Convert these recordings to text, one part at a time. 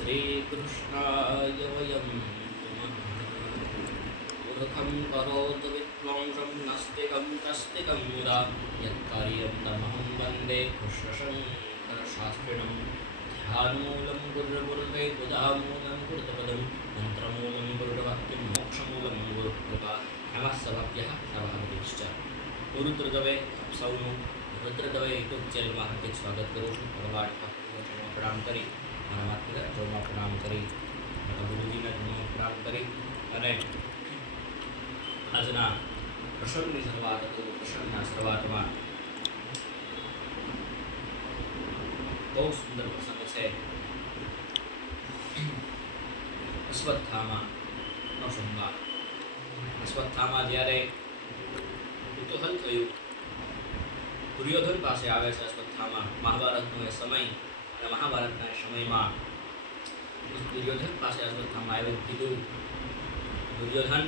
श्रीकृष्णाय वयं मूर्खं करोतु विद्वांसं नास्तिकं तस्तिकं मुदा यत्कार्यं तमहं वन्दे कृष्णशङ्करशास्त्रिणं ध्यानमूलं गुरुर्गुरुते बुधामूलं गुरुतपदं मंत्रमूलं गुरुर्भक्तिं मोक्षमूलं गुरुकृपा नमः सभाभ्यः सभापतिश्च गुरुद्रदवे સૌનું રુદ્રદવે યુટ્યુબ ચેનલમાં હાર્દિક સ્વાગત કરું છું. ભગવાન ઠાકોરને પ્રણામ કરી, મારા માતા પિતાને પ્રણામ કરી, મારા ગુરુજીને પ્રણામ કરી અને આજના પ્રસંગની શરૂઆત હતું. પ્રસંગના શરૂઆતમાં બહુ સુંદર પ્રસંગ છે. અશ્વત્થામાનો સંવાદ. અશ્વત્થામા જ્યારે કુતૂહલ થયું, દુર્યોધન પાસે આવે છે અશ્વત્થામા. મહાભારતનો એ સમય અને મહાભારતના સમયમાં દુર્યોધન પાસે અશ્વત્થામા આવીને કીધું, દુર્યોધન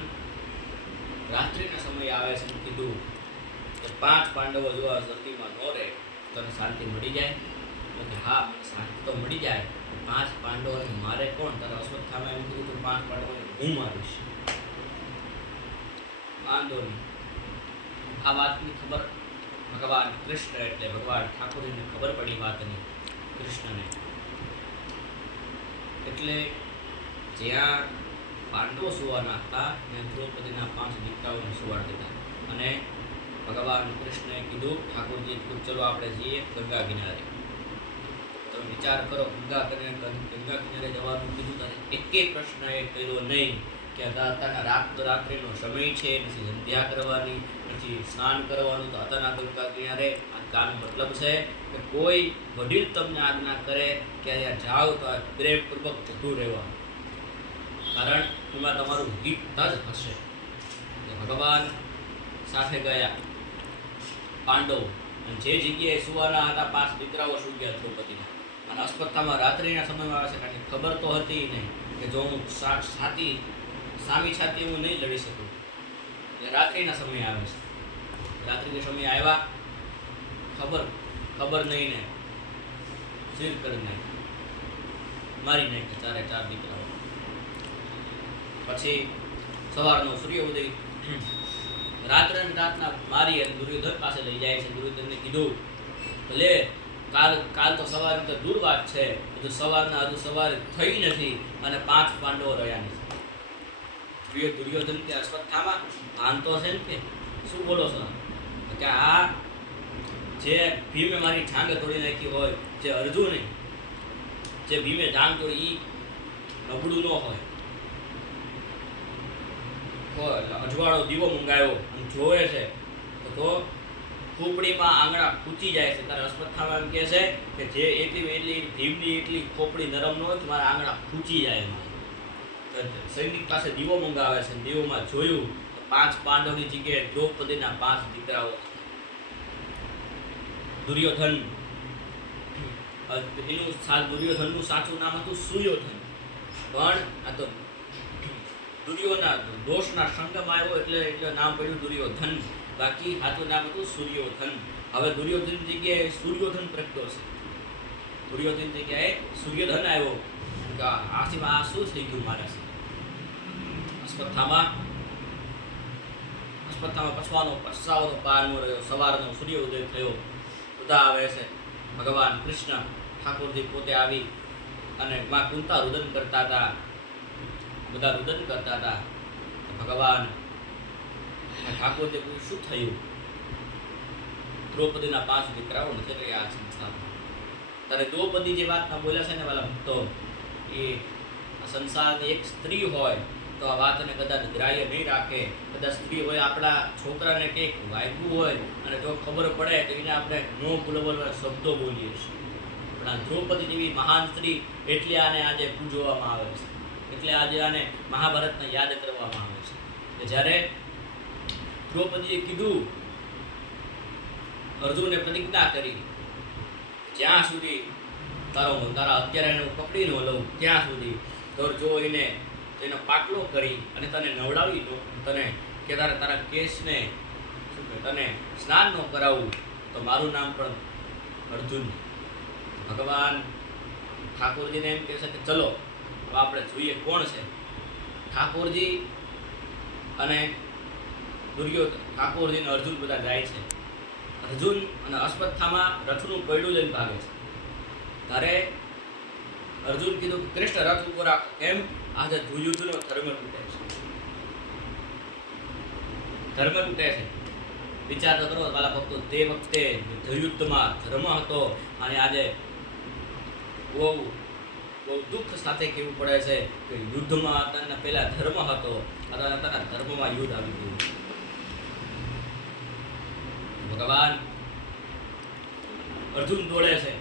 રાત્રિના સમય આવે છે કીધું કે 5 પાંડવો જો આ ધરતીમાં ન રહે તને શાંતિ મળી જાય? તો કે હા, મને શાંતિ તો મળી જાય. 5 પાંડવોને મારે કોણ? તારે અશ્વત્થામા એમ કીધું કે 5 પાંડવોને હું મારીશ. વાંધો નહીં. આ વાતની ખબર ભગવાન કૃષ્ણ એટલે ભગવાન ઠાકોરજીને ખબર પડી વાતની કૃષ્ણને. એટલે જ્યાં પાંડવો સુવાના હતા ત્યાં દ્રૌપદીના 5 દીકરાઓને સુવાડ દીધા અને ભગવાન કૃષ્ણએ કીધું, ઠાકોરજીએ કીધું ચલો આપણે જઈએ ગંગા કિનારે. તમે વિચાર કરો, ગંગા કિનારે જવાનું કીધું તારે એકે પ્રશ્ન એ કર્યો નહીં કે રાત્રિનો સમય છે, પછી સંધ્યા કરવાની, પછી સ્નાન કરવાનું, તો અત્યારના ગંગા કિનારે આનો મતલબ છે કે કોઈ વડીલ તમને આજ્ઞા કરે કે અહીંયા જાઓ તો પ્રેમપૂર્વક જતું રહેવાનું, કારણ એમાં તમારું હિત જ હશે. ભગવાન સાથે ગયા પાંડવો, અને જે જગ્યાએ સુવાના હતા 5 દીકરાઓ સુઈ ગયા દ્રૌપદીના. અને અશ્વત્થામા રાત્રિના સમયમાં આવે છે, કારણ કે ખબર તો હતી નહીં કે જો હું સામી છાતી હું નહીં લડી શકું. એટલે રાત્રિના સમય આવે છે. રાત્રિના સમય આવ્યા, ખબર નહીં ને શીર કરી નાખી, મારી નાખી 4 દીકરાઓ. પછી સવારનો સૂર્યોદય રાતના મારી અને દુર્યોધન પાસે લઈ જાય છે. દુર્યોધનને કીધું ભલે કાલ તો સવારે તો દૂર વાત છે, હજુ સવારે થઈ નથી અને 5 પાંડવો રહ્યા નથી. દુર્યોધન કે અશ્વત્થામા ભાન તો છે ને કે શું બોલો છો? કે આ જે ભીમે મારી જાંગ તોડી નાખી હોય, જે અર્જુને જે ભીમે જાંગ તોડી એ નબળું ન હોય. અજવાળો દીવો મંગાવ્યો અને જોવે છે તો ખોપડીમાં આંગળા ખૂંચી જાય છે. તારે અશ્વત્થામા એમ કહે છે કે જે એટલી ભીમની એટલી ખોપડી નરમ ન હોય તો મારા આંગળા ખૂંચી જાય. સૈનિક પાસે દીવો મંગાવે છે. દીવોમાં જોયું તો 5 પાંડવની જગ્યાએ દ્રૌપદીના 5 દીકરાઓ. દુર્યોધન, દુર્યોધનનું સાચું નામ હતું સુયોધન, પણ આ તો દુર્યોના દોષના સંગમાં આવ્યો એટલે નામ પડ્યું દુર્યોધન. બાકી સાચું નામ હતું સૂર્યોધન. હવે દુર્યોધન જગ્યાએ સૂર્યોધન પ્રગટો છે. દુર્યોધન જગ્યાએ સૂર્યોધન આવ્યો. આ શું થઈ ગયું મારા છે? અશ્વત્થામા પછવાનો પાર ન રહ્યો. સવારનો સૂર્યોદય થયો, બધા આવે છે. ભગવાન કૃષ્ણ ઠાકોરજી પોતે આવી અને માં કુંતા રુદન કરતા હતા, બધા રુદન કરતા હતા. ભગવાન ઠાકોરજી પૂછ્યું શું થયું? દ્રૌપદીના 5 દીકરાઓ નથી રહ્યા આ સંસારમાં. ત્યારે દ્રૌપદી જે વાતમાં બોલ્યા છે ને વાલા ભક્તો, એ સંસારની એક સ્ત્રી હોય તો આ વાતને કદાચ ગ્રાહ્ય નહીં રાખે. કદાચ સ્ત્રી હોય, આપણા છોકરાને કંઈક વાગ્યું હોય અને જો ખબર પડે તો એને આપણે નો બોલવાના શબ્દો બોલીએ છીએ. પણ આ દ્રૌપદી જેવી મહાન સ્ત્રી એટલે આને આજે પૂજવામાં આવે છે, એટલે આજે આને મહાભારતને યાદ કરવામાં આવે છે. કે જ્યારે દ્રૌપદીએ કીધું, અર્જુને પ્રતિજ્ઞા કરી, જ્યાં સુધી તારા અત્યારે એને પકડી ન લઉં ત્યાં સુધી તો જો એનો પાટલો કરી અને તને નવડાવી દઉં, તને કે તારા કેસને તને સ્નાન ન કરાવું તો મારું નામ પણ અર્જુન. ભગવાન ઠાકોરજીને એમ કહે છે કે ચલો હવે આપણે જોઈએ કોણ છે. ઠાકોરજી અને દુર્યોધન, ઠાકોરજી અને અર્જુન બધા જાય છે. અર્જુન અને અશ્વત્થામા રથનું પૈડું લઈને ભાગે છે. ત્યારે અર્જુન કીધું કે કૃષ્ણ રથ ઉપર રાખ. કેમ? આજે યુદ્ધનો ધર્મ તૂટે છે. ધર્મ તૂટે છે. વિચાર તો કરો વાલા ભક્તો, તે વખતે યુદ્ધમાં ધર્મ હતો અને આજે બહુ બહુ દુઃખ સાથે કહેવું પડે છે કે યુદ્ધમાં અત્યારના પહેલા ધર્મ હતો, અત્યારના ધર્મમાં યુદ્ધ આવી ગયું. ભગવાન અર્જુન દોડે છે,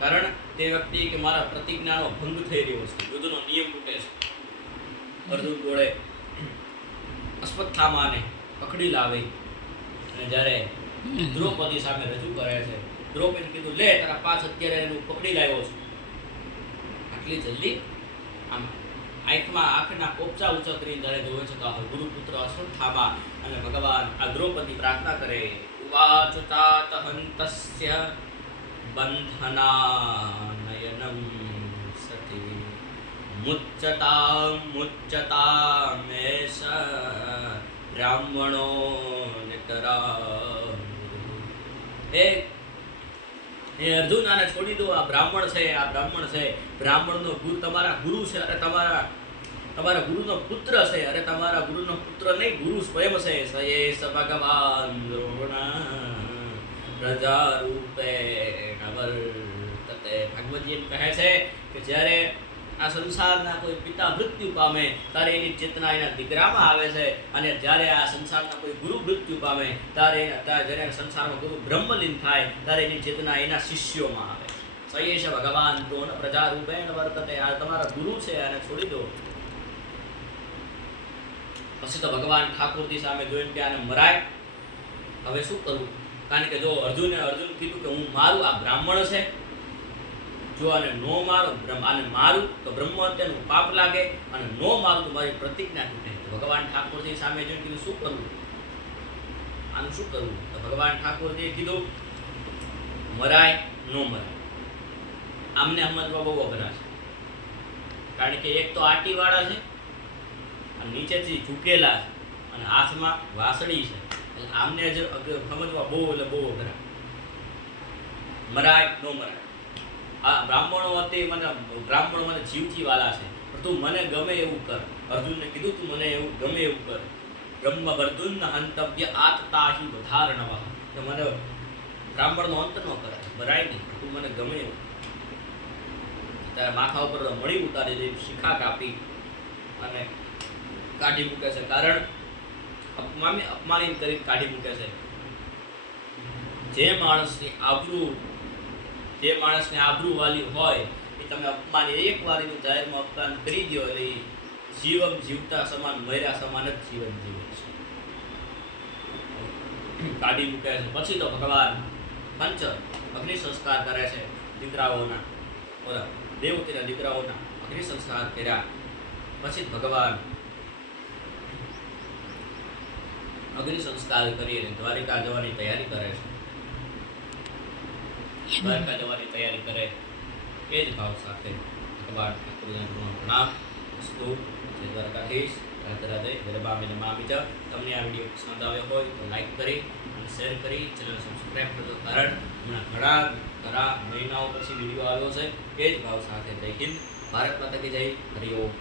કારણ તે વ્યક્તિ કે મારા પ્રતિજ્ઞાનો ભંગ થઈ રહ્યો છે, યુદ્ધનો નિયમ તૂટે છે. અર્જુન દોડે, અશ્વત્થામાને પકડી લાવી અને જ્યારે દ્રૌપદી સામે રજૂ કરે છે. દ્રૌપદી કીધું, લે તારા પાસ અત્યારે એનું પકડી લાવ્યો છું. આટલી જલ્દી? આમ આંખના પોપચા ઊંચા કરીને ત્યારે જોવે છે તો આ ગુરુપુત્ર અશ્વત્થામા અને ભગવાન આ દ્રૌપદી પ્રાર્થના કરે, ઉવાચુતાત હંતસ્ય બંધનાનયનમ સતી મુચ્ચતામેષ બ્રાહ્મણો નિતરા. હે અર્જુન, આને છોડી દો. આ બ્રાહ્મણ છે, આ બ્રાહ્મણ છે. બ્રાહ્મણનો ગુરુ તમારા ગુરુ છે. અરે તમારા ગુરુનો પુત્ર છે. અરે તમારા ગુરુનો પુત્ર નહીં, ગુરુ સ્વયં છે. સયેસ ભગવાન દ્રોણ પ્રજારૂપે નવર્તતે. ભગવતજી એમ કહે છે કે જ્યારે આ સંસારના કોઈ પિતા મૃત્યુ પામે ત્યારે એની ચેતના એના દીકરામાં આવે છે, અને જ્યારે આ સંસારના કોઈ ગુરુ મૃત્યુ પામે ત્યારે જ્યારે સંસારમાં ગુરુ બ્રહ્મલીન થાય ત્યારે એની ચેતના એના શિષ્યોમાં આવે. સયેશ ભગવાન દ્રોણ પ્રજારૂપેણ વર્તતે. આ તમારા ગુરુ છે, આને છોડી દો. પછી તો ભગવાન ઠાકોરજી સામે જોઈને કે આને મરાય. હવે શું કરવું? કારણ કે જો અર્જુન કીધું કે હું મારું, આ બ્રાહ્મણ છે, જો આને નો મારો, આને મારું તો બ્રહ્મ હત્યાનું પાપ લાગે, અને નો મારું તો મારી પ્રતિજ્ઞા તૂટે. તો ભગવાન ઠાકોરજી સામે જોઈને કીધું શું કરવું? આનું શું કરવું? તો ભગવાન ઠાકોરજીએ કીધું મરાય નો મરાય. આમને સમજવા બહુ અઘરા છે, કારણ કે એક તો આટીવાળા છે અને નીચેથી ઝૂકેલા છે અને હાથમાં વાસળી છે. આમને જ સમજવા બહુ એટલે બહુ અઘરા. મરાય નો મરાય. આ બ્રાહ્મણો મને જીવથી વાલા છે, પણ તું મને ગમે એવું કર. અર્જુનને કીધું તું મને એવું ગમે એવું કર. બ્રહ્મ વર્ધુન હંતવ્ય આતતાહી વધારણવા. તો મને બ્રાહ્મણનો અંત ન કરાય, મરાય નહીં, તું મને ગમે એવું. ત્યારે માથા ઉપર મળી ઉતારી દઈ, શિખા કાપી અને કાઢી મૂકે છે. કારણ અપમાનિત કરી કાઢી મૂકે છે. જે માણસને આબરૂ વાલી હોય એ તમે અપમાન એકવાર એનું જાહેરમાં અપમાન કરી દો એટલે જીવન જીવતા સમાન, મર્યા સમાન જ જીવન જીવે છે. કાઢી મૂકે છે. પછી તો ભગવાન પંચ અગ્નિ સંસ્કાર કરે છે દીકરાઓના, દેવતીના દીકરાઓના અગ્નિ સંસ્કાર કર્યા. પછી ભગવાન અગ્નિ સંસ્કાર કરીને દ્વારિકા જવાની તૈયારી કરે છે. દ્વારકા જવાની તૈયારી કરે એ જ ભાવ સાથે ભગવાન ઠાકોરજીને પ્રણામ. અસ્તુ. જય દ્વારકાધીશ. રાધે રાધે. જય બામીને મામી ચ. તમને આ વિડીયો પસંદ આવ્યો હોય તો લાઈક કરી અને શેર કરી ચેનલ સબસ્ક્રાઈબ કરજો. કારણ હમણાં ઘણા મહિનાઓ પછી વિડીયો આવ્યો છે એ જ ભાવ સાથે. જય હિન્દ. ભારત માતા કી જય. હરિ ઓમ.